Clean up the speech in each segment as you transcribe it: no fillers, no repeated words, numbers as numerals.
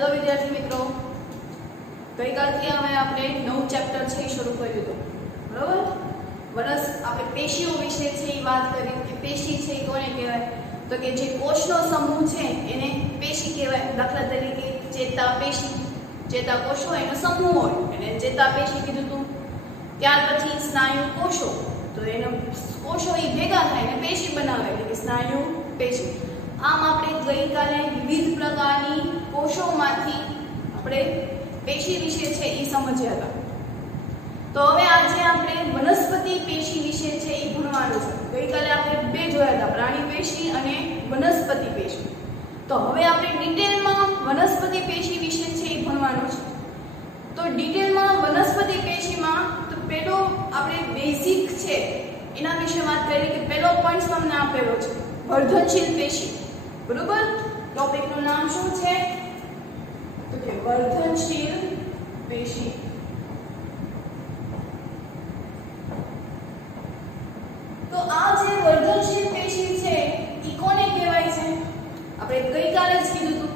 Hello विद्यार्थी मित्रों, गई कालथी हमें आपणे नवुं चेप्टर छे शुरू कर्युं हतुं, बरोबर। आपणे पेशीओ विषे छे वात करी के पेशी छे कोने कहेवाय, तो के जे कोषनो समूह छे एने पेशी कहेवाय। दाखला तरीके चेतापेशी, चेताकोषो एनो समूह होय एने चेतापेशी कीधुं हतुं। त्यार पछी स्नायु कोषो, तो एनो कोषो ई भेगा थाय ने पेशी बनावे એટલે કે स्नायु पेशी। आम આપણે ગઈકાલે વિવિધ પ્રકારની કોષોમાંથી આપણે પેશી વિશે છે એ સમજ્યા હતા। તો હવે આજે આપણે વનસ્પતિ પેશી વિશે છે એ ભણવાનું છે। ગઈકાલે આપણે બે જોયા હતા, પ્રાણી પેશી અને વનસ્પતિ પેશી। તો હવે આપણે ડિટેલમાં વનસ્પતિ પેશી વિશે છે એ ભણવાનું છે। તો ડિટેલમાં વનસ્પતિ પેશીમાં તો પેલો આપણે બેઝિક છે એના વિશે વાત કરી કે પેલો પોઈન્ટ તમને આપેલો છે વર્ધનશીલ પેશી, बरोबर। टॉपिक નું નામ શું છે તો કે વર્ધનશીલ પેશી। તો આ જે વર્ધનશીલ પેશી છે ઈ કોને કહેવાય છે? આપણે ગઈકાલે જ કીધું હતું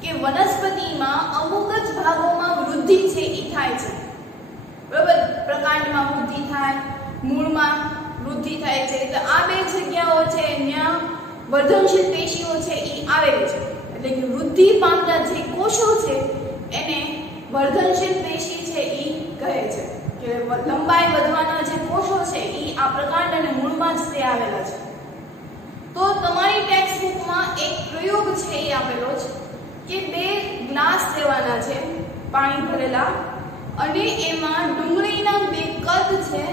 કે વનસ્પતિમાં અમુક જ ભાગોમાં વૃદ્ધિ છે ઈ થાય છે, બરોબર। પ્રકાંડમાં વૃદ્ધિ થાય, મૂળમાં વૃદ્ધિ થાય છે, એટલે આ બે જગ્યાઓ છે ત્યાં वर्धनशील पेशीओ छे ई आवेली छे। એટલે કે વૃદ્ધિ પામતા જે કોષો છે એને વર્ધનશીલ પેશી છે ઈ કહે છે કે લંબાઈ વધવાના જે કોષો છે ઈ આ પ્રકાંડ અને મૂળમાં જ તે આવેલા છે। તો તમારી ટેક્સ્ટ બુકમાં એક પ્રયોગ છે ઈ આપેલો છે કે બે ગ્લાસ લેવાના છે પાણી ભરેલા અને એમાં ડુંગળીના બે કદ છે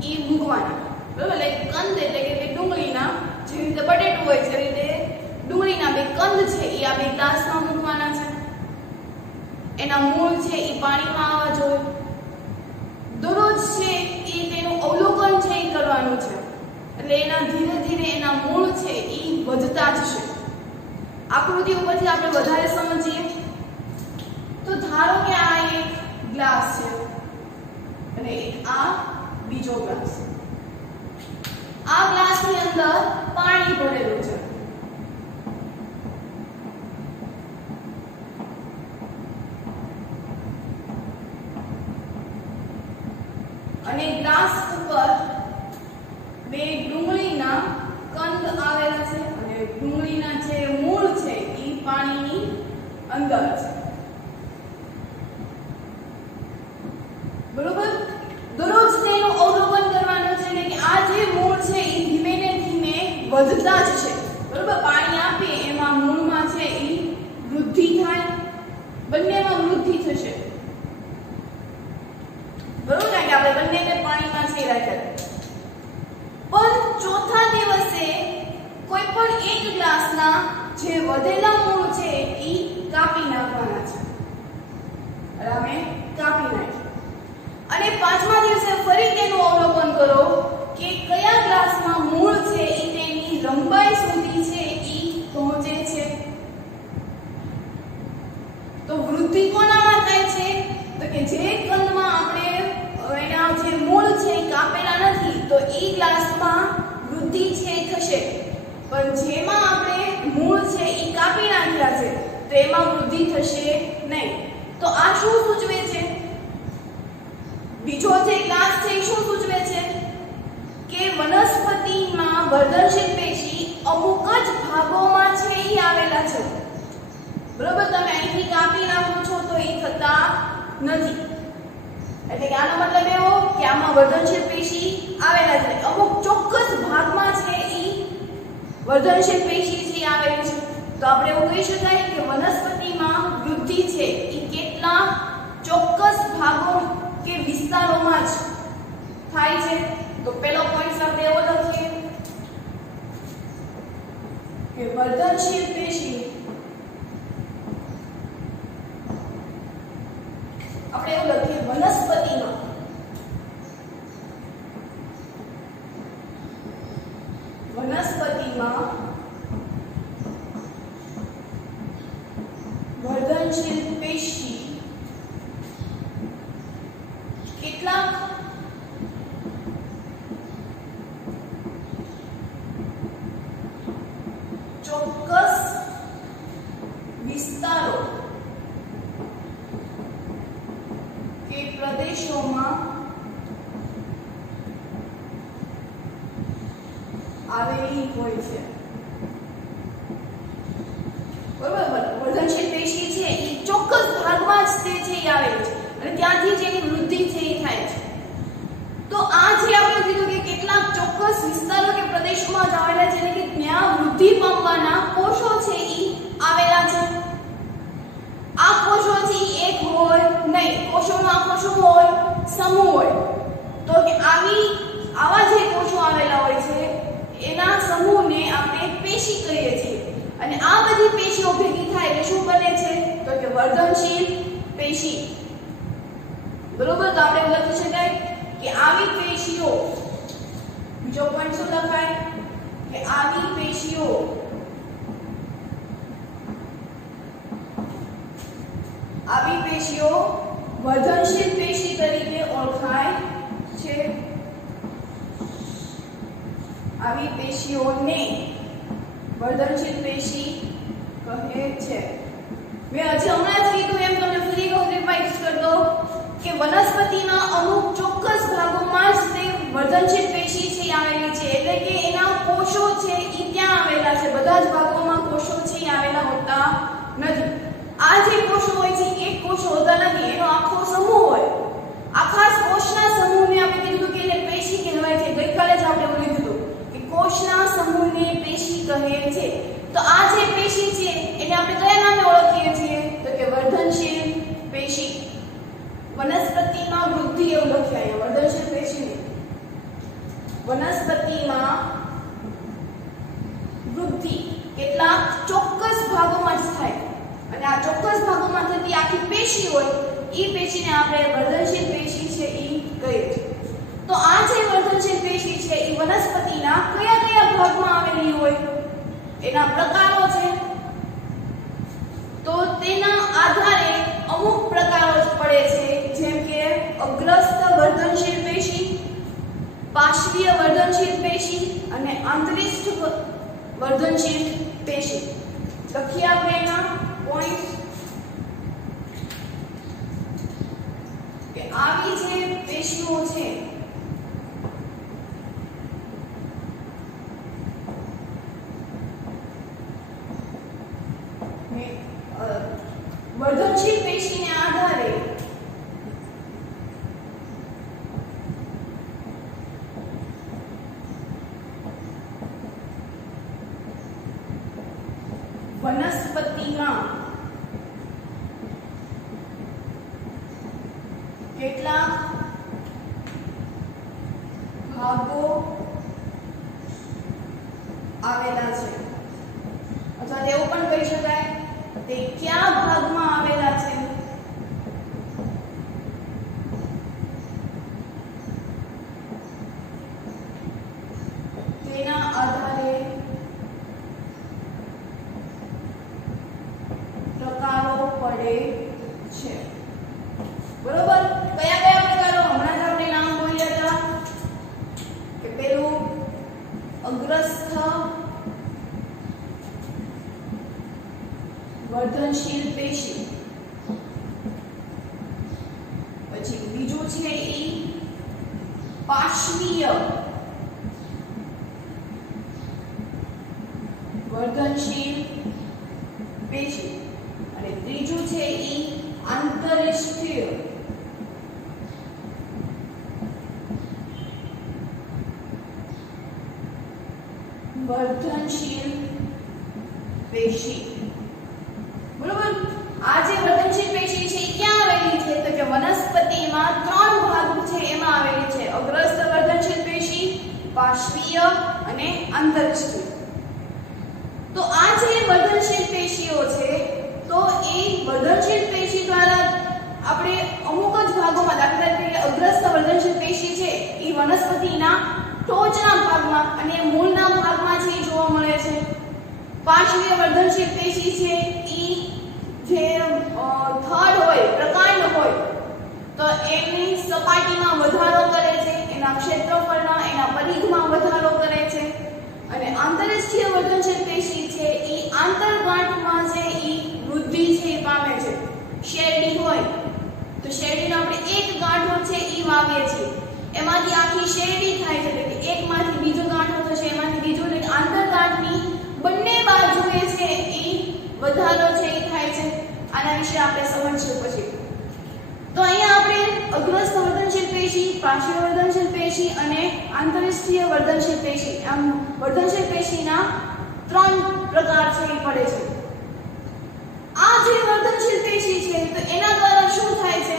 ઈ મૂકવાના, બરાબર। એટલે કંદ એટલે કે ડુંગળીના જે રીતે બટેટું હોય છે રીતે ડુંગળીના બે કંદ છે ઈ આ બે ગ્લાસમાં મૂકવાના છે। એના મૂળ છે ઈ પાણીમાં આવવા જોઈએ। દરરોજ છે ઈ તેનું અવલોકન છે ઈ કરવાનું છે, એટલે એના ધીરે ધીરે એના મૂળ છે ઈ વધતા જશે। આકૃતિ ઉપરથી આપણે વધારે સમજીએ તો ધારો કે આ એક ગ્લાસ છે અને આ બીજો ગ્લાસ। આ ગ્લાસની અંદર પાણી ભરેલું છે અને ગ્લાસ ઉપર બે ડુંગળીના કંદ આવેલા છે અને ડુંગળીના જે મૂળ છે ઈ પાણીની અંદર છે, બરોબર। દરરોજ તેનું અવલોકન કરવાનું છે એટલે કે આ જે મૂળ છે ઈ ધીમે ને ધીમે વધતા જશે, બરોબર। પાણી આપે એમાં મૂળમાં છે ઈ વૃદ્ધિ થાય, બંનેમાં વૃદ્ધિ થશે, બરોબર। કારણ કે આપણે બંનેને પાણીમાં છે રાખ્યા। પણ ચોથા દિવસે કોઈ પણ એક ગ્લાસના જે વધેલા મૂળ છે ઈ કાપી નાખવાના છે, બરાબર, કાપી નાખી અને પાંચમા દિવસે ફરી તેનું અવલોકન કરો કે કયા ગ્લાસમાં મૂળ છે ઈ તેની લંબાઈ સુધી છે ઈ પહોંચે છે। તો વૃદ્ધિ કોનામાં થાય છે તો કે જે કંદમાં આપણે એના જે મૂળ છે ઈ કાપેલા નથી તો ઈ ગ્લાસમાં વૃદ્ધિ છે થશે, પણ જેમાં આપણે મૂળ છે ઈ કાપી નાખ્યા છે તો એમાં વૃદ્ધિ થશે નહીં। તો આ શું સૂચવે છે? બીજો જે ગ્લાસ છે એ શું સૂચવે છે કે વનસ્પતિમાં વર્ધનશીલ પેશી અમુક જ ભાગોમાં છે ઈ આવેલા છે, બરોબર। તમે અહીંથી કાપી નાખો છો તો ઈ થતા નથી, એટલે કે આનો મતલબ એવો કે આમાં વર્ધનશીલ પેશી આવેલા છે, અમુક ચોક્કસ ભાગમાં છે ઈ વર્ધનશીલ પેશી છે આવેલી છે। તો આપણે એવું કહી શકાય કે વનસ્પતિમાં વૃદ્ધિ છે ઈ કેટલા ચોક્કસ ભાગો કે વિસ્તારોમાં જ થાય છે। તો પહેલો પોઈન્ટ આપણે એવો લખીએ કે વર્ધનશીલ પેશી આપણે એવું લખીએ વનસ્પતિમાં વર્ધનશીલ પેશી કેટલા ચોક્કસ વિસ્તારો પ્રદેશોમાં આવેલી હોય છે. બરાબર, વર્ધનશીલ પેશી છે એ ચોક્કસ ભાગમાં જ તે છે એ આવેલી છે અને ત્યાંથી જ એની વૃદ્ધિ છે એ થાય છે. તો આ જે આપણે કીધું કે કેટલાક ચોક્કસ વિસ્તારો કે પ્રદેશોમાં જ આવેલા છે કે ત્યાં વૃદ્ધિ પામવાના કોષો છે એ આવેલા છે. આ કોષો છે એક હોય નહીં, કોષોનો આખો શું હોય? સમૂહ હોય. તો કે આવા જે કોષો આવેલા હોય છે એના સમૂહને આપણે પેશી કહીએ છીએ અને આ બધી પેશીઓ ભેગી થાય એટલે શું બને છે? તો કે વર્ધનશીલ પેશી. બરોબર, તો આપણે લખી શકાય કે આવી પેશીઓ, બીજો પોઈન્ટ શું લખાય કે આવી પેશીઓ વર્ધનશીલ પેશી તરીકે ઓળખાય છે. આવી પેશીઓને વર્ધનશીલ પેશી કહે છે. મેં હમણાં જ કીધું એમ તમને ફરી રિવાઇઝ કરી દો કે વનસ્પતિના અમુક ચોક્કસ ભાગોમાં જ તે વર્ધનશીલ પેશી છે આવેલી છે, એટલે કે એના કોષો છે એ ત્યાં આવેલા છે. બધા જ ભાગોમાં કોષો છે આવેલા હોતા નથી. આ જે કોષો હોય છે એક કોષો હોતા નથી, એનો આખો સમૂહ હોય. આખા કોષના સમૂહને આપણે કીધું કે એને પેશી કહેવાય છે. ગઈકાલે જ આપણે એવું લીધું કે કોષના સમૂહને પેશી કહે છે. તો આ જે પેશી છે એને આપણે કયા નામે ઓળખીએ છીએ? તો કે વર્ધનશીલ પેશી. વનસ્પતિમાં વૃદ્ધિ એવું લખ્યા છે વર્ધનશીલ પેશીને. વનસ્પતિમાં વૃદ્ધિ કેટલાક ચોક્કસ ભાગોમાં જ થાય અને આ ચોક્કસ ભાગોમાં થતી આખી પેશી હોય એ પેશીને આપણે વર્ધનશીલ પેશી છે એ કહીએ છીએ. તો આ જે વર્ધનશીલ પેશી છે એ વનસ્પતિના કયા કયા ભાગમાં આવેલી હોય એના પ્રકારો છે. તો તેના આધારે અમુક પ્રકારો પડે છે, જેમ કે અગ્રસ્થ વર્ધનશીલ પેશી, પાર્શ્વીય વર્ધનશીલ પેશી અને આંતરિષ્ઠ વર્ધનશીલ પેશી. લખીએ આપણે એના પોઈન્ટ કે આવી જે પેશીઓ છે વર્ધનશીલ પેશીને આધારે વનસ્પતિમાં કેટલાક ભાગો આવેલા છે, અથવા તેવું પણ કહી શકાય તે કયા ભાગમાં આવેલા છે તેના આધારે પ્રકારો પડે છે. બરોબર, કયા કયા પ્રકારો? હમણાં જ આપણે નામ બોલ્યા હતા કે પેલું અગ્રસ્થ વર્ધનશીલ પેશી, પછી બીજું છે એ પાર્શ્વીય વર્ધનશીલ પેશી અને ત્રીજું છે એ આંતરરાષ્ટ્રીય વર્ધનશીલ પેશી. બરોબર, આ જે વર્ધનશીલ પેશી છે એ ક્યાં આવેલી છે? તો કે વનસ્પતિમાં 3 ભાગ છે એમાં આવેલી છે. અગ્રસ્થ વર્ધનશીલ પેશી, પાર્શ્વીય અને આંતરરાષ્ટ્રીય. તો આ જે વર્ધનશીલ પેશીઓ છે તો એ વર્ધનશીલ પેશી દ્વારા આપણે અમુક જ ભાગોમાં, દાખલા તરીકે અગ્રસ્થ વર્ધનશીલ પેશી છે એ વનસ્પતિના ટોચના ભાગમાં અને મૂળના ભાગમાં છે જોવા મળે છે. પાર્શ્વીય વર્ધનશીલ પેશી છે એ જે થડ હોય, પ્રકાંડ હોય તો એની સપાટીમાં વધારો કરે છે, એના ક્ષેત્રફળના, એના પરિઘમાં વધારો કરે છે. અને આંતરરાષ્ટ્રીય વર્ધનશીલ પેશી છે એ આંતરગાંઠમાં છે એ વૃદ્ધિ છે પામે છે. શેરડી હોય તો શેરડીનો આપણે એક ગાંઠો વાવીએ છીએ એમાંથી આખી શેરડી થાય છે, એટલે કે એકમાંથી બીજો ગાંઠો થશે, એમાંથી બીજો, એટલે આંતરગાંઠની બંને બાજુએ છે એ વધારો છે એ થાય છે. આના વિશે આપણે સમજીશું પછી. તો અહીંયા આપણે અગ્રસ્થ વર્ધનશીલ પેશી, પાર્શ્વ વર્ધનશીલ પેશી અને આંતરસ્થીય વર્ધનશીલ પેશી, આમ વર્ધનશીલ પેશીના 3 પ્રકાર છે એ પડે છે. આ જે વર્ધનશીલ પેશી છે તો એના દ્વારા શું થાય છે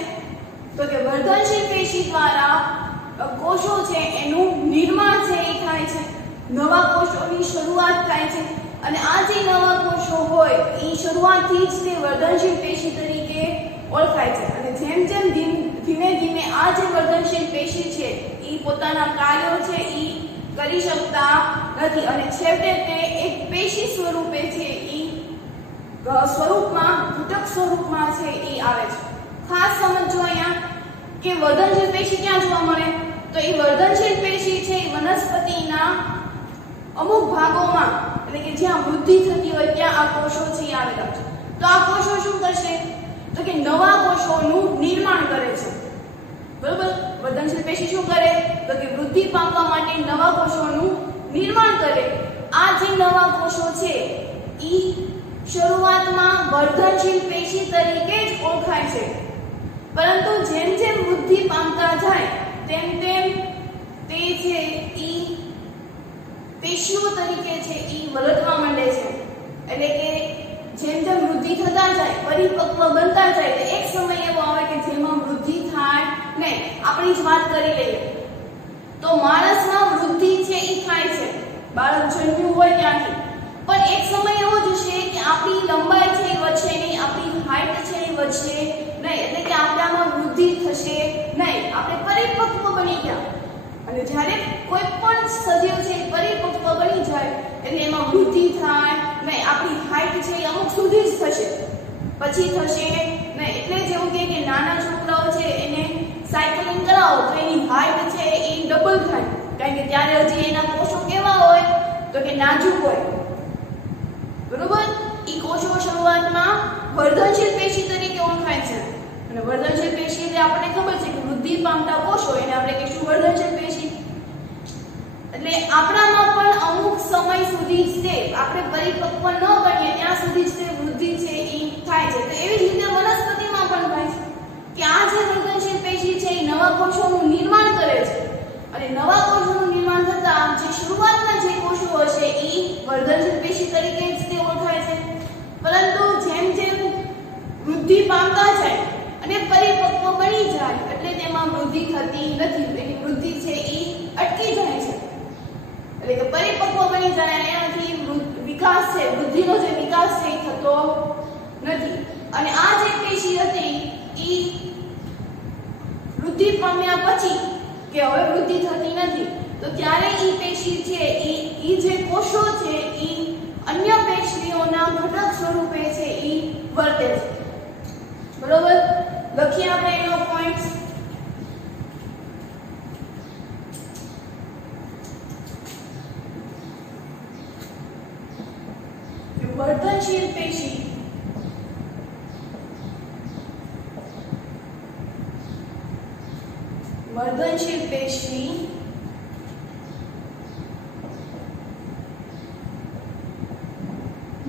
તો કે વર્ધનશીલ પેશી દ્વારા કોષો છે એનું નિર્માણ છે એ થાય છે, નવા કોષોની શરૂઆત થાય છે અને આ જે નવા કોષો હોય એ શરૂઆતથી જ તે વર્ધનશીલ પેશી તરીકે ઓળખાય છે. અને જેમ જેમ ધીમે ધીમે આ જે વર્ધનશીલ પેશી છે એ પોતાના કાર્યો છે એ કરી શકતા નથી અને છેવટે તે એક પેશી સ્વરૂપે છે એ સ્વરૂપમાં, ઘટક સ્વરૂપમાં છે એ આવે છે. ખાસ સમજો અહીંયા કે વર્ધનશીલ પેશી ક્યાં જોવા મળે તો એ વર્ધનશીલ પેશી છે એ વનસ્પતિના અમુક ભાગોમાં, એટલે કે જ્યાં વૃદ્ધિ થતી હોય ત્યાં આ કોષો છે એ આવેલા છે. તો આ કોષો શું કરશે તો કે નવા કોષોનું નિર્માણ કરે છે. બરોબર, વર્ધનશીલ પેશી શું કરે તો કે વૃદ્ધિ પામવા માટે નવા કોષોનું નિર્માણ કરે. આ જે નવા કોષો છે ઈ શરૂઆતમાં વર્ધનશીલ પેશી તરીકે જ ઓળખાય છે, પરંતુ જેમ જેમ વૃદ્ધિ પામતા જાય તેમ તેમ તે છે ઈ પેશીઓ તરીકે છે ઈ વલટવા માંડે છે. એટલે કે જેમ જેમ વૃદ્ધિ થતા જાય, પરિપક્વ બનતા જાય, તો એક સમય એવો આવે કે જેમાં વૃદ્ધિ થાય નહીં. આપણી જ વાત કરી લઈએ તો માણસમાં વૃદ્ધિ છે એ થાય છે, બાળક જન્મ્યું હોય ત્યાંથી, પણ એક સમય એવો જશે કે આપણી લંબાઈ છે એ વધશે નહીં, આપણી હાઈટ છે એ વધશે નહીં, એટલે કે આપણામાં વૃદ્ધિ થશે નહીં, આપણે પરિપક્વ બની ગયા. અને જ્યારે કોઈ પણ સજીવ છે એ પરિપક્વ બની જાય એટલે એમાં વૃદ્ધિ થાય નહીં, આપણી હાઈટ છે એ અમુક સુધી જ થશે, પછી થશે નહીં. એટલે જ એવું કે નાના છોકરાઓ છે એને સાયકલિંગ કરાવો તો એની હાઈટ છે એ ડબલ થાય, કારણ કે ત્યારે હજી એના કોષો કેવા હોય તો કે નાજુક હોય. બરોબર, ઈ કોષો શરૂઆતમાં વર્ધનશીલ પેશી તરીકે ઓળખાય છે અને વર્ધનશીલ પેશી એટલે આપણને ખબર છે કે વૃદ્ધિ પામતા કોષો, એને આપણે કહીશું વર્ધનશીલ પેશી. એટલે આપણામાં પણ અમુક સમય સુધી જ તે આપણે પરિપક્વ ન બનીએ ત્યાં સુધી જ તે વૃદ્ધિ છે એ થાય છે. તો એવી જ રીતે વનસ્પતિમાં પણ થાય છે કે આ જે વર્ધનશીલ પેશી છે એ નવા કોષોનું નિર્માણ કરે છે અને નવા કોષોનું નિર્માણ થતા જે શરૂઆતના જે કોષો હશે એ વર્ધનશીલ પેશી તરીકે જ તે ઓળખાય છે, પરંતુ જેમ જેમ વૃદ્ધિ પામતા જાય અને પરિપક્વ બની જાય એટલે તેમાં વૃદ્ધિ થતી નથી, એની વૃદ્ધિ છે એ અટકી જાય છે. એટલે કે પરિપક્વ બની જાય અને એનાથી વિકાસ છે, વૃદ્ધિનો જે વિકાસ છે એ થતો નથી. અને આ જે પેશી હતી એ વૃદ્ધિ પામ્યા પછી કે હવે વૃદ્ધિ થતી નથી તો ત્યારે એ પેશી છે એ જે કોષો છે એ અન્ય પેશીઓના ઘટક સ્વરૂપે છે એ વર્તે છે. બરોબર, લખીએ આપણે એનો પોઈન્ટ. વર્ધનશીલ પેશી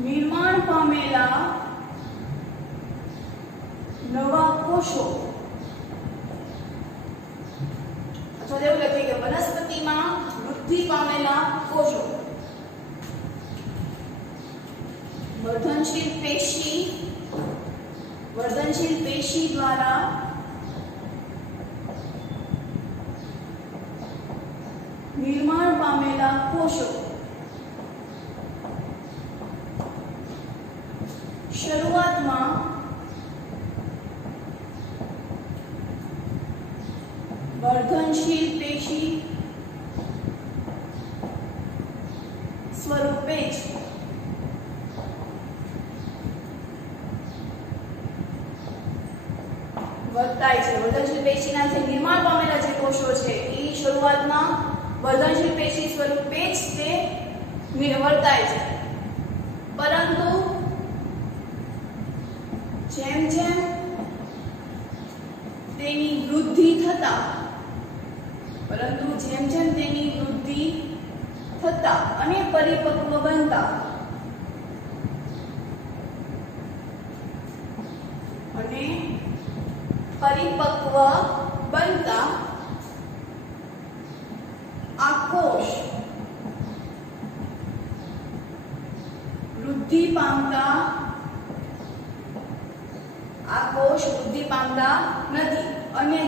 નિર્માણ પામેલા નવા કોષો, અથવા એવું લખીએ કે વનસ્પતિમાં વૃદ્ધિ પામેલા કોષો. વર્ધનશીલ પેશી દ્વારા નિર્માણ પામેલા કોષો શરૂઆતમાં વર્ધનશીલ પેશી સ્વરૂપે જ વર્તાય છે. વર્ધનશીલ પેશીના જે નિર્માણ પામેલા જે કોષો છે એ શરૂઆતમાં વર્ધનશીલ પેશી સ્વરૂપે જ તે વર્તાય છે, પરંતુ જેમ જેમ તેની વૃદ્ધિ થતા પરંતુ જેમ જેમ તેની વૃદ્ધિ થતા અને પરિપક્વ બનતા આ કોષ વૃદ્ધિ પામતા નથી અને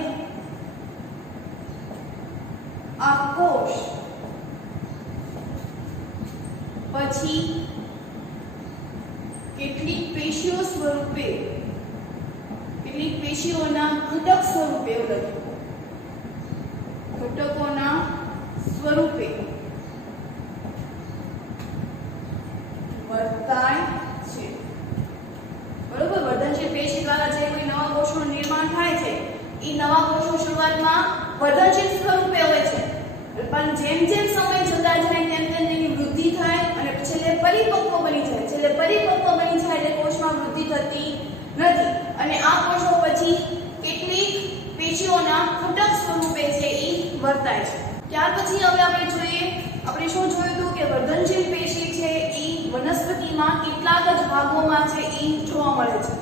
આ કોષ પછી કેટલીક પેશીઓ સ્વરૂપે કેટલીક પેશીઓના ઘટક સ્વરૂપે ઘટકોના સ્વરૂપે વર્તાય છે. બરોબર, વર્ધનશીલ પેશી દ્વારા જે કોઈ નવા કોષોનું નિર્માણ થાય છે એ નવા કોષો શરૂઆતમાં વર્ધનશીલ સ્વરૂપે હોય છે, પણ જેમ જેમ સમય જતા જાય તેમ તેમ તેની વૃદ્ધિ થાય અને છેલ્લે પરિપક્વ બની જાય. એટલે કોષમાં વૃદ્ધિ થતી નથી અને આ કોષો પછી કેટલીક પેશીઓના ઘટક સ્વરૂપે છે એ વર્તાય છે. ત્યાર પછી હવે આપણે શું જોયું હતું કે વર્ધનશીલ પેશી છે એ વનસ્પતિમાં કેટલાક જ ભાગોમાં છે એ જોવા મળે છે,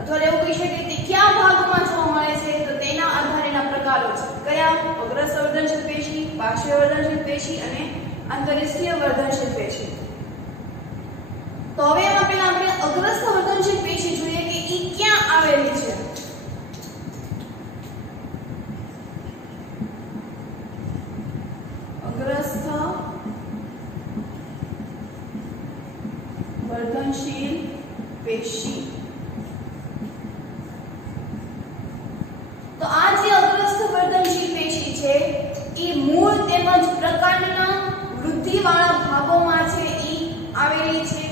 અથવા એવું કહી શકીએ કે કયા ભાગોમાં જોવા મળે છે તો તેના આધારેના પ્રકારો છે. કયા? અગ્રસ્થ વર્ધનશીલ પેશી, બાહ્ય વર્ધનશીલ પેશી અને આંતરસ્ત્રીય વર્ધનશીલ પેશી. તો હવે એમાં પહેલા આપણે અગ્રસ્થ વર્ધનશીલ પેશી જોઈએ કે એ ક્યાં આવેલી છે. અગ્રસ્થ વર્ધનશીલ પેશી. તો આ જે અગ્રસ્થ વર્ધનશીલ પેશી છે એ મૂળ તેમજ પ્રકાંડના વૃદ્ધિવાળા ભાગોમાં છે એ આવેલી છે.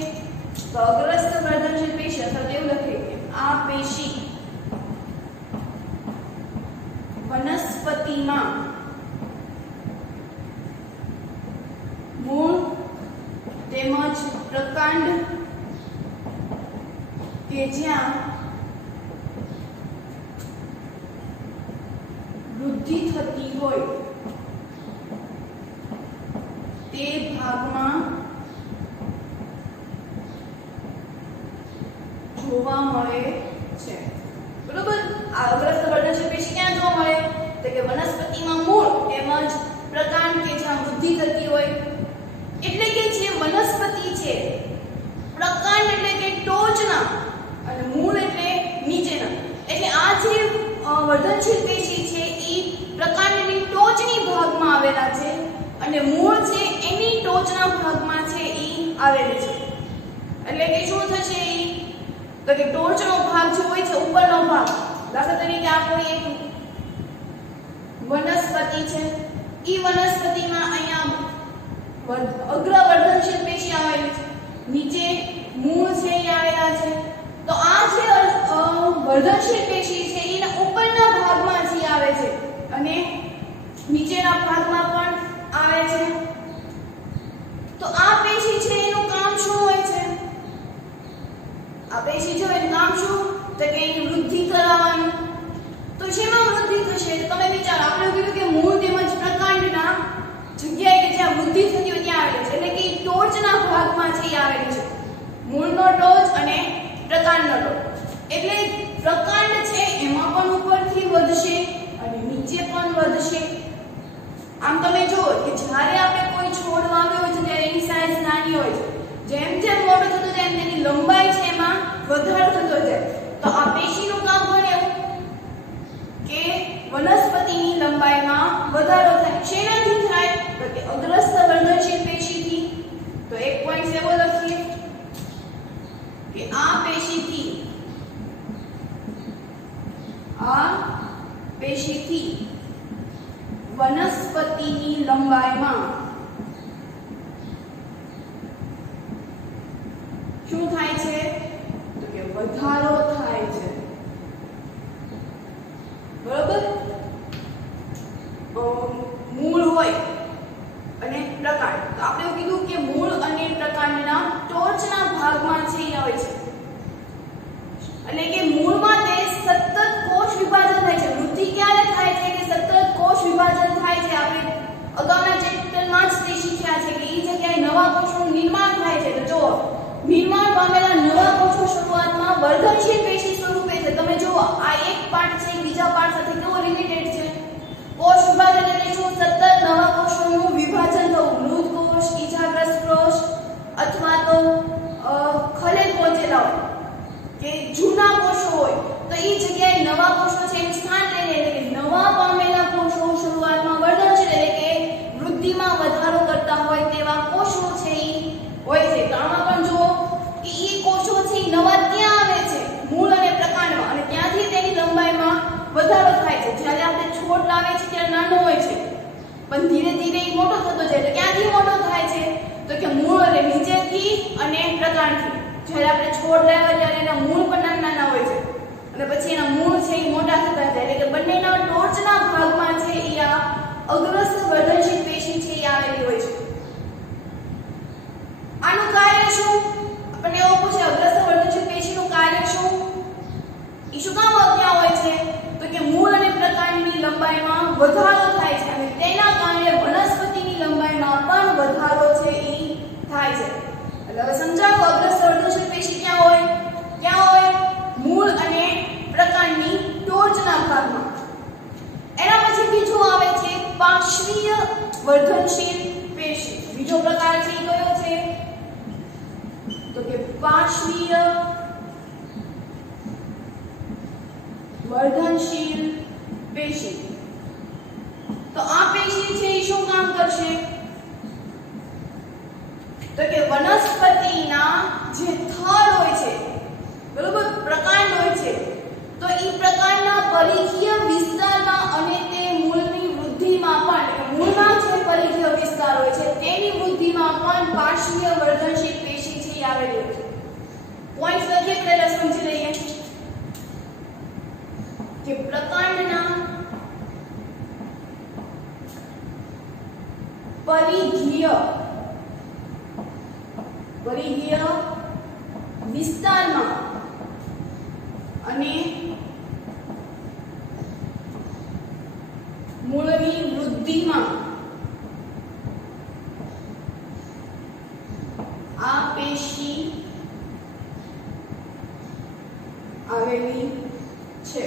તો અગ્રસ્થ વર્ધનશીલ પેશી અથવા એવું લખીએ કે આ પેશી વનસ્પતિમાં મૂળ તેમજ પ્રકાંડ કે જ્યાં વૃદ્ધિ થતી હોય તે ભાગમાં જોવા મળે છે. બરોબર, આ અગ્રસ્થ વર્ધનશીલ પેશી ક્યાં જોવા મળે તો કે વનસ્પતિમાં મૂળ તેમજ પ્રકાંડ કે જ્યાં વૃદ્ધિ થતી હોય. એટલે કે જે વનસ્પતિ છે, પ્રકાંડ એટલે કે ટોચના અને મૂળ એટલે નીચેના, એટલે આ જે વર્ધનશીલ પેશી છે એ પ્રકાંડની ટોચની ભાગમાં આવેલા છે અને મૂળ છે એની ટોચના ભાગમાં છે એ આવેલી છે. એટલે કે શું થશે તો કે ટોચનો ભાગ જે હોય છે, ઉપરનો ભાગ, દાખલા તરીકે આ કોઈ એક વનસ્પતિ છે, ઈ વનસ્પતિમાં અહીંયા અગ્ર વર્ધનશીલ પેશી આવેલી છે, નીચે મૂળ છે એ આવેલા છે. તો આ જે વર્ધનશીલ પેશી છે એના ઉપરના ભાગમાં જે આવે છે અને નીચેના ભાગમાં પણ આવે છે. તો આ પેશી છે એનું કામ શું હોય છે? આ પેશી છે એનું કામ શું તો કે એની વૃદ્ધિ કરાવવાનું. તો જેમાં વૃદ્ધિ થશે તો તમે વિચારો, આપણે કીધું કે મૂળ તેમજ પ્રકાંડના જગ્યાએ કે જ્યાં વૃદ્ધિ થતી હોય ત્યાં આવેલી છે, એટલે કે ટોચના ભાગમાં છે એ આવેલી છે. મૂળનો ટોચ અને પ્રકાંડનો ટોચ. એટલે પ્રકાંડ છે એમાં પણ ઉપરથી વધશે અને નીચે પણ વધશે. આમ તમે જુઓ કે જ્યારે આપણે કોઈ છોડ વાવ્યો હોય છે ત્યારે એની સાઈઝ નાની હોય છે, જેમ જેમ મોટો થતો જાય તેની લંબાઈ છે એમાં વધારો થતો જાય. તો આ પેશીનું કામ પણ એવું કે વનસ્પતિની લંબાઈમાં વધારો થાય. શેનાથી થાય તો કે અગ્રસ્થ વર્ધનશીલ પેશીથી. તો એક પોઈન્ટ એવો લખીએ કે આ પેશીથી વનસ્પતિની લંબાઈમાં શું થાય છે તો કે વધારો થાય છે. બરોબર, મૂળ હોય અને પ્રકાંડ. તો આપણે એવું કીધું કે મૂળ અને પ્રકાંડના ટોચના ભાગમાં છે એ હોય છે. એટલે કે મૂળમાં તે સતત કોષ વિભાજન થાય છે. વૃદ્ધિ ક્યારે થાય છે કે સતત કોષ વિભાજન થાય છે વર્ધનશીલ પેશી સ્વરૂપે છે. તમે જો આ એક પાર્ટ છે બીજા પાર્ટ સાથે કેવો રિલેટેડ છે. કોષ વિભાજન એટલે શું? સતત નવા કોષોનું વિભાજન થવું. મૃત કોષ, ઈજાગ્રસ્ત કોષ અથવા તો ખલેલ પહોંચેલા હોય કે જૂના કોષો હોય તો એ જગ્યાએ નવા કોષો છે એનું સ્થાન લઈને એટલે કે નવા પામેલા કોષો શરૂઆતમાં વર્ધનશીલ એટલે કે વૃદ્ધિમાં વધારો કરતા હોય તેવા કોષો છે એ હોય છે. તો આમાં પણ જો કે એ કોષો છે નવા ત્યાં આવે છે મૂળ અને પ્રકાંડમાં અને ત્યાંથી તેની લંબાઈમાં વધારો થાય છે. જ્યારે આપણે છોડ લાવે છે ત્યારે નાનો હોય છે પણ ધીરે ધીરે એ મોટો થતો જાય. તો ક્યાંથી મોટો થાય છે? તો કે મૂળ અને નીચેથી અને પ્રકાંડથી. જ્યારે આપણે છોડ લાવ્યા ત્યારે એના મૂળ પણ નાના હોય છે અને પછી એના મૂળ છે એ મોટા થતા જાય એટલે કે બંનેના ટોચના ભાગમાં છે એ આ અગ્રસ્ત વર્ધનશીલ પેશી છે એ આવેલી હોય છે. આનું કાર્ય શું? આપણને એવો પૂછે અગ્રસ્ત વર્ધનશીલ પેશીનું કાર્ય શું? એ શું કામ ત્યાં હોય છે? તો કે મૂળ અને પ્રકાંડની લંબાઈમાં વધારો થાય છે અને તેના કારણે વનસ્પતિની લંબાઈમાં પણ વધારો છે એ થાય છે. એટલે હવે સમજાવો અગ્રસ્ત વર્ધનશીલ પેશી ક્યાં હોય? ક્યાં હોય? મૂળ અને પ્રકાંડની ટોચના ભાગમાં. એના પછી બીજો આવે છે પાર્શ્વીય વર્ધનશીલ પેશી. બીજો પ્રકાર છે એ કયો છે? તો કે પાર્શ્વીય વર્ધનશીલ પેશી. તો આ પેશી છે એ શું કામ કરશે? તો કે વનસ્પતિના જે થડ હોય છે બરોબર પ્રકાંડ હોય છે તો એ પ્રકાંડના પરિઘીય વિસ્તારમાં અને તે મૂળની વૃદ્ધિમાં પણ મૂળમાં જે પરિઘીય વિસ્તાર હોય છે તેની વૃદ્ધિમાં પણ પાર્શ્વીય વર્ધનશીલ પેશી છે આવેલી હોય છે. પોઈન્ટ્સ લખીએ પહેલા સમજી લઈએ કે પ્રકાંડના પરિઘીય વિસ્તારમાં અને મૂળની વૃદ્ધિમાં આ પેશી આવેલી છે.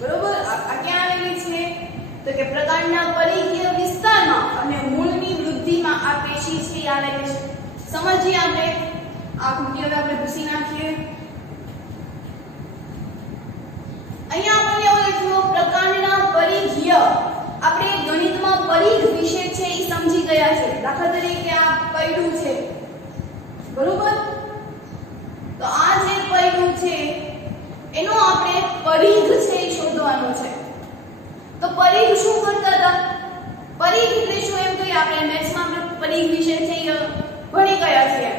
બરોબર? આ ક્યાં આવેલી છે? તો કે પ્રકાંડના પરિઘીય વિસ્તારમાં અને મૂળની વૃદ્ધિમાં આ પેશી છે આવેલી છે. સમજીએ આપણે આ કૃતિ હવે આપણે ભૂસી નાખીએ. અહીંયા આપણને એવું લખ્યું પ્રકાંડના પરિઘીય. આપણે ગણિતમાં પરિઘ વિશે છે એ સમજી ગયા છે. દાખલા તરીકે આ પૈડું છે બરોબર? તો આ જે પૈડું છે એનો આપણે પરિઘ છે એ શોધવાનો છે. તો પરિઘ શું કરતા હતા? પરિઘ એટલે શું એમ કહીએ આપણે મેથ્સમાં આપણે પરિઘ વિશે છે ભણી ગયા છીએ.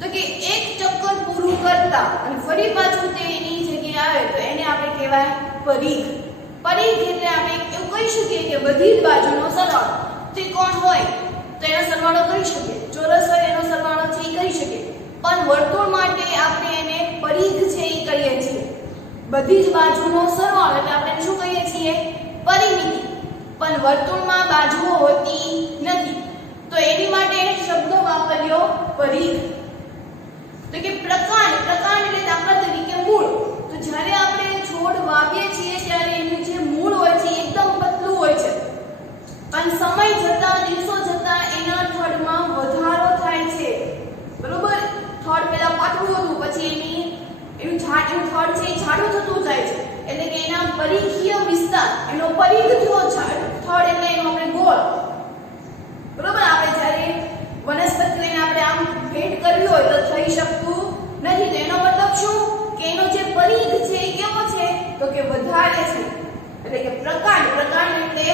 તો કે એક ચક્કર પૂરું કરતા અને ફરી પાછું તે એની જગ્યાએ આવે તો એને આપણે કહેવાય પરિઘ. પરિઘ એટલે આપણે એવું કહી શકીએ કે બધી જ બાજુનો સરવાળો. ત્રિકોણ હોય તો એનો સરવાળો કરી શકીએ, ચોરસ હોય એનો સરવાળો છે એ કરી શકીએ, પણ વર્તુળ માટે આપણે એને પરિઘ છે એ કહીએ છીએ. બધી જ બાજુનો સરવાળો એટલે આપણે શું કહીએ છીએ? પરિમિતિ. પણ વર્તુળમાં બાજુઓ હોતી નથી તો એની માટે શબ્દ વાપર્યો પરિઘ. તો કે પ્રકાંડ એટલે દાખલા તરીકે મૂળ. તો જ્યારે આપણે છોડ વાવીએ છીએ ત્યારે એનું જે મૂળ હોય છે એકદમ પતલું હોય છે પણ સમય જતા દિવસો જતા એના થડમાં વધારો થાય છે. બરોબર? થડ પહેલા પાતળું હતું પછી એનું થડ છે એ જાડું થતું જાય છે એટલે કે એના પરિઘીય વિસ્તાર એનો પરિઘ થયો થડ એટલે એનો આપણે ગોળ. બરોબર? આપણે જ્યારે વનસ્પતિને આપણે આમ ભેટ કરવી હોય તો થઈ શકતું નથી. તો એનો મતલબ શું કે એનો જે પરિઘ છે એ કેવો છે? તો કે વધારે છે. એટલે કે પ્રકાંડ એટલે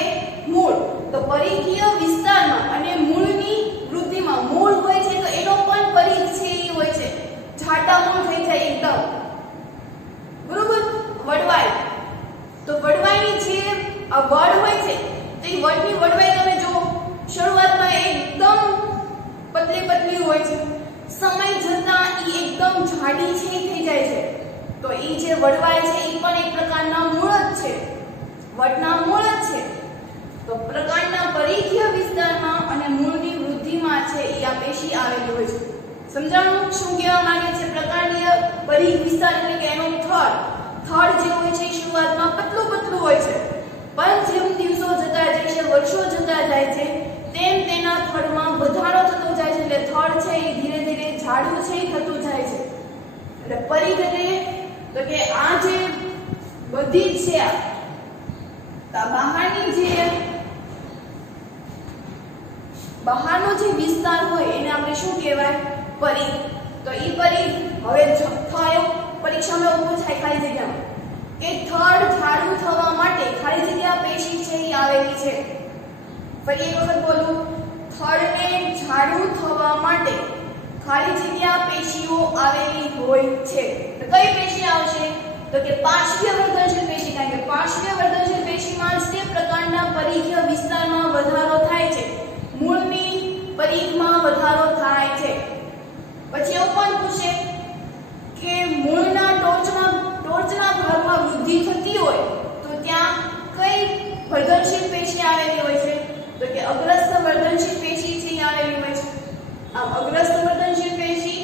મૂળ. તો પરિઘીય વિસ્તારમાં અને મૂળની વૃદ્ધિમાં મૂળ હોય છે તો એનો પણ પરિઘ છે એ હોય છે. જાડા મૂળ થઈ જાય એકદમ. બરોબર? વડવાઈ. તો વડવાઈની જે વડ હોય છે તો એ વડની વડવાઈ તમે જો શરૂઆતમાં એકદમ પતલી હોય છે, સમય જતા એ એકદમ જાડી છે થઈ જાય છે. તો એ જે વડવાઈ છે એ પણ એક પ્રકારના મૂળ જ છે, વડના મૂળ જ છે. તો પ્રકાંડના પરિઘીય વિસ્તારમાં અને મૂળની વૃદ્ધિમાં છે એ આ પેશી આવેલી હોય છે. સમજાણું શું કહેવા માંગે છે? પ્રકાંડીય પરિઘ વિસ્તાર એટલે કે એનો થડ જે હોય છે શરૂઆતમાં પતલું હોય છે, પણ જેમ દિવસો જતા જાય છે, વર્ષો જતા જાય છે, તેમ તેના થડમાં વધારો થતો જાય છે, એટલે થડ છે એ ધીરે ધીરે જાડું છે એ થતું જાય છે. એટલે પરિઘ એટલે તો કે આ જે બધી છે આ બહારનો જે વિસ્તાર હોય એને આપણે શું કહેવાય? પરિઘ. તો ઈ પરિઘ હવે થયો પરીક્ષામાં એવું પૂછાય ખાલી જગ્યામાં કે થડ જાડું થવા માટે ખાલી જગ્યા પેશી છે એ આવેલી છે. ફરી એક વખત બોલું, થડને જાડું થવા માટે ખાલી જગ્યા પેશીઓ આવેલી હોય છે. તો કઈ પેશી આવશે? તો કે પાર્શ્વીય વર્ધનશીલ પેશી. કારણ કે પાર્શ્વીય વર્ધનશીલ પેશીમાં જ તે પ્રકારના પરિઘીય વિસ્તારમાં વધારો થાય છે, મૂળની પરિઘમાં વધારો થાય છે. પછી એવું પણ પૂછે કે મૂળના ટોચના ભાગમાં વૃદ્ધિ થતી હોય તો ત્યાં કઈ વર્ધનશીલ પેશી આવેલી હોય છે? તો કે અગ્રસ્થ વર્ધનશીલ પેશી છે આવેલી હોય છે. આમ અગ્રસ્થ વર્ધનશીલ પેશી,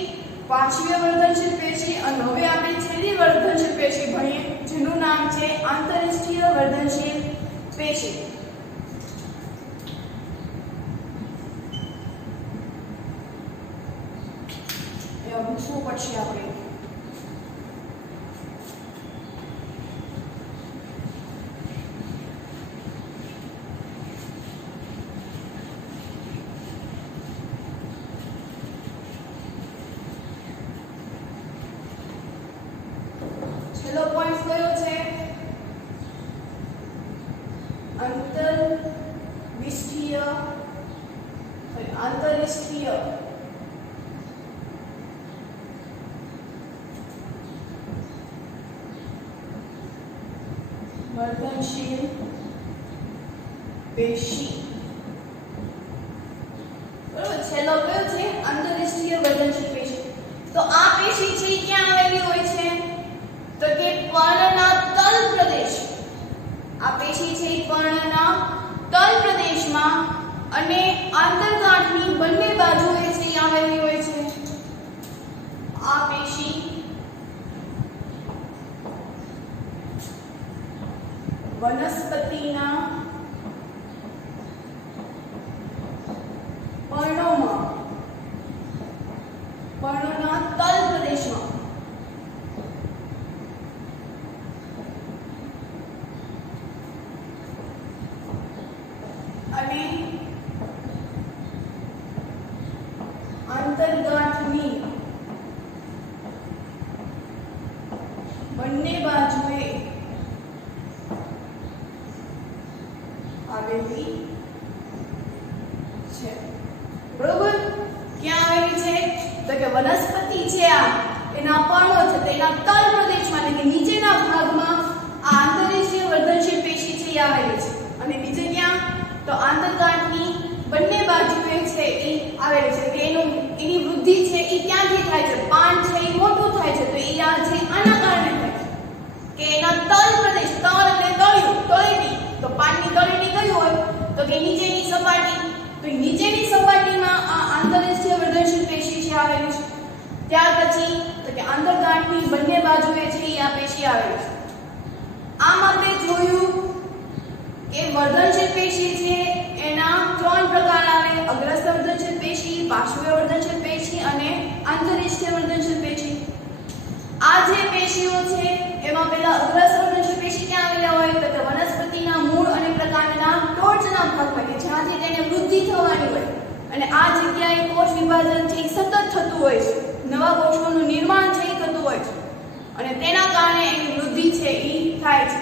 પાર્શ્વીય વર્ધનશીલ પેશી અને હવે આપણે છેલ્લી વર્ધનશીલ પેશી ભણીએ જેનું નામ છે આંતરઇષ્ઠીય વર્ધનશીલ પેશી. શું પડશે આપણે? છેલ્લો પોઈન્ટ કયો છે? આંતરઇષ્ઠીય વર્ધનશીલ પેશી. બરોબર, છેલ્લો કયો છે? આંતરઇષ્ઠીય વર્ધનશીલ પેશી. તો આ પેશી છે ક્યાં આવેલી હોય છે? તો કે પર્ણના તલ પ્રદેશ. આ પેશી છે પર્ણના તલ પ્રદેશમાં અને આંતરગાંઠની બંને બાજુએ છે આવેલી હોય છે. આ પેશી વનસ્પતિના પર્ણોના તલ પ્રદેશમાં અને આંતરગાંઠની બંને બાજુએ આવેલી છે. બરોબર, ક્યાં આવેલી છે? તો કે વનસ્પતિ છે આ એના પર્ણો છે તેના તલ પ્રદેશમાં એટલે કે નીચેના ભાગમાં આ આંતરઇષ્ઠીય વર્ધનશીલ પેશી છે આવેલી છે. અને નીચે ક્યાં? તો આંતરગાંઠની બંને બાજુએ છે એ આવેલી છે કે એની વૃદ્ધિ છે એ ક્યાંથી થાય છે? પાન છે એ મોટું થાય છે તો એ આ છે આના કારણે થાય છે કે એના તલ પ્રદેશ, તળ એટલે તળિયું, તળેટી, તો પાનની તળેટી કઈ હોય? તો કે નીચેની સપાટી. તો નીચેની સપાટીમાં આ આંતરઇષ્ઠીય વર્ધનશીલ પેશી છે આવેલી છે. ત્યાર પછી તો કે આંતરગાંઠની બંને બાજુએ છે એ આ પેશી આવેલી છે. આમ આપણે જોયું કે વર્ધનશીલ પેશી છે એના ત્રણ પ્રકાર આવે: અગ્રસ્થ વર્ધનશીલ પેશી, પાર્શ્વીય વર્ધનશીલ પેશી અને આંતરઇષ્ઠીય વર્ધનશીલ પેશી. આ જે પેશીઓ છે એમાં પહેલા અગ્રસ્થ વર્ધનશીલ પેશી ક્યાં આવેલા હોય? તો કે વનસ્પતિના મૂળ અને પ્રકાંડના ટોચના ભાગમાં કે જ્યાંથી તેને વૃદ્ધિ થવાની હોય અને આ જગ્યાએ કોષ વિભાજન છે સતત થતું હોય છે, નવા કોષોનું નિર્માણ છે થતું હોય છે અને તેના કારણે એની વૃદ્ધિ છે એ થાય છે.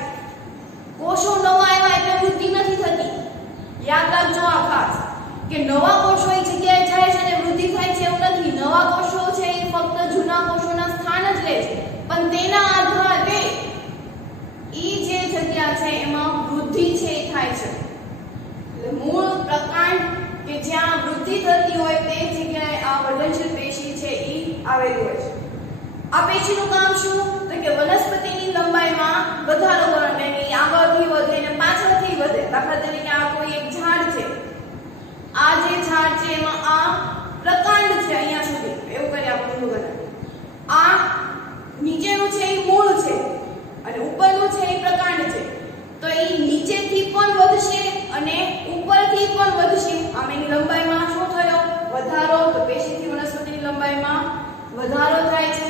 કોષો નવા આવ્યા એટલે વૃદ્ધિ નથી થતી. યાદ રાખજો આ ખાસ કે નવા કોષો એ જગ્યાએ જાય છે અને વૃદ્ધિ થાય છે એવું નથી. નવા કોષો છે એ ફક્ત જૂના કોષોના સ્થાન જ લે છે, પણ તેના આધારે ઈ જે જગ્યા છે એમાં વૃદ્ધિ છે એ થાય છે. એટલે મૂળ પ્રકાંડ કે જ્યાં વૃદ્ધિ થતી હોય તે જગ્યાએ આ વર્ધનશીલ પેશી છે એ આવેલી હોય છે. આ પેશીનું કામ શું? તો કે વનસ્પતિની લંબાઈમાં વધારો કરવાનો, એટલે આગળથી વધે અને પાછળથી વધે. દાખલા તરીકે આ કોઈ એક ઝાડ છે, આ જે ઝાડ છે એમાં આ પ્રકાંડ છે અહીંયા સુધી એવું કરી આપણે ઊંધું બનાવીએ. આ નીચેનું છે એ મૂળ છે અને ઉપરનું છે એ પ્રકાંડ છે. તો એ નીચેથી પણ વધશે અને ઉપરથી પણ વધશે. આમ એની લંબાઈમાં શું થયો? વધારો. તો પેશીથી વનસ્પતિની લંબાઈમાં વધારો થાય છે.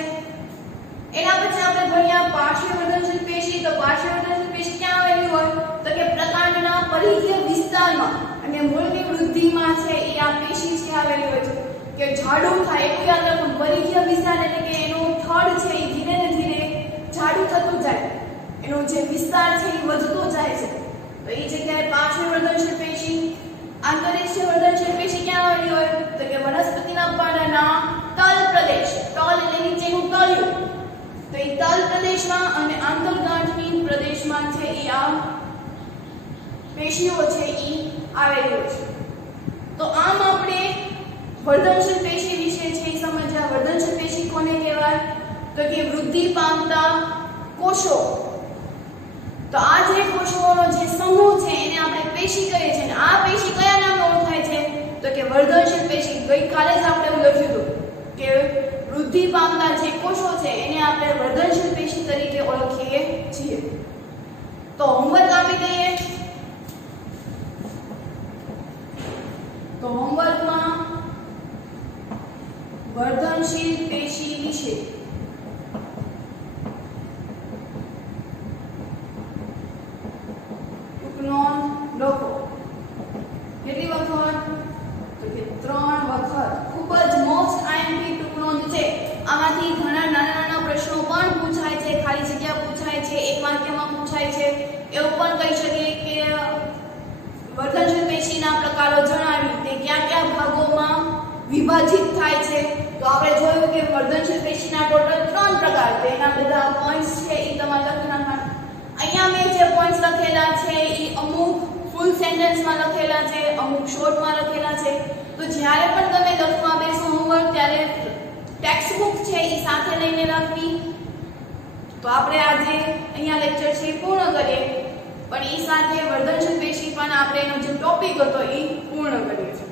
એના પછી આપણે ભણ્યા પાર્શ્વ વર્ધનશીલ પેશી. તો પાર્શ્વ વર્ધનશીલ પેશી ક્યાં આવેલી હોય? તો કે પ્રકાંડના પરિઘીય વિસ્તારમાં અને મૂળની વૃદ્ધિમાં છે એ આ પેશી છે આવેલી હોય છે. કે જાડું થાય એટલું યાદ રાખો. પરિઘીય વિસ્તાર એટલે કે એનું થડ છે એ ધીરે ને ધીરે જાડું થતું જાય, એનો જે વિસ્તાર છે એ વધતો જાય છે. તો એ જગ્યાએ પાર્શ્વ વર્ધનશીલ પેશી. આંતરિક વર્ધનશીલ પેશી ક્યાં આવેલી હોય? તો કે વનસ્પતિના પાંદડાના તલ પ્રદેશ. તલ એટલે નીચેનું તળિયું. તો એ તલ પ્રદેશમાં અને આંતરગાંઠની પ્રદેશમાં છે એ આ પેશીઓ છે એ આવેલી હોય છે. તો આમ આપણે વર્ધનશીલ પેશી વિશે છે એ સમજ્યા. વર્ધનશીલ પેશી કોને કહેવાય? તો કે વૃદ્ધિ પામતા કોષો. તો આ જે કોષોનો જે સમૂહ છે એને આપણે પેશી કહીએ છીએ. અને આ પેશી કયા નામે ઓળખાય છે? તો કે વર્ધનશીલ પેશી. ગઈકાલે જ આપણે એવું લખ્યું હતું કે વૃદ્ધિ પામતા જે કોષો છે એને આપણે વર્ધનશીલ પેશી તરીકે ઓળખીએ છીએ. તો હોમવર્ક આપી દઈએ. તો હોમવર્કમાં વર્ધનશીલ પેશી વિશે નોંધ લખો. કેટલી વખત? તો કે 3 વખત. ખૂબ જ મોસ્ટ આઈએમપી ટૂંક નોંધ છે. આમાંથી ઘણા નાના નાના પ્રશ્નો પણ પૂછાય છે, ખાલી જગ્યા પૂછાય છે, એક વાક્યમાં પૂછાય છે. એવું પણ કહી શકીએ કે વર્ધનશીલ પેશીના પ્રકારો જણાવી તે કયા કયા ભાગોમાં વિભાજિત થાય છે. તો આપણે જોયું કે વર્ધનશીલ પેશીના ટોટલ 3 પ્રકાર છે. એના બધા પોઈન્ટ્સ છે એ તમારે લખી નાખવાના. અહીંયા મેં જે પોઈન્ટ્સ લખેલા છે એ અમુક ફૂલ સેન્ટેન્સમાં લખેલા છે, અમુક શોર્ટમાં લખેલા છે. તો જ્યારે પણ તમે લખવા બેસો હોમવર્ક ત્યારે ટેક્સ્ટ બુક છે એ સાથે લઈને લખવી. તો આપણે આજે અહીંયા લેક્ચર છે પૂર્ણ કરીએ, પણ એ સાથે વર્ધનશીલ પેશી પણ આપણે એનો જે ટોપિક હતો એ પૂર્ણ કરીએ છીએ.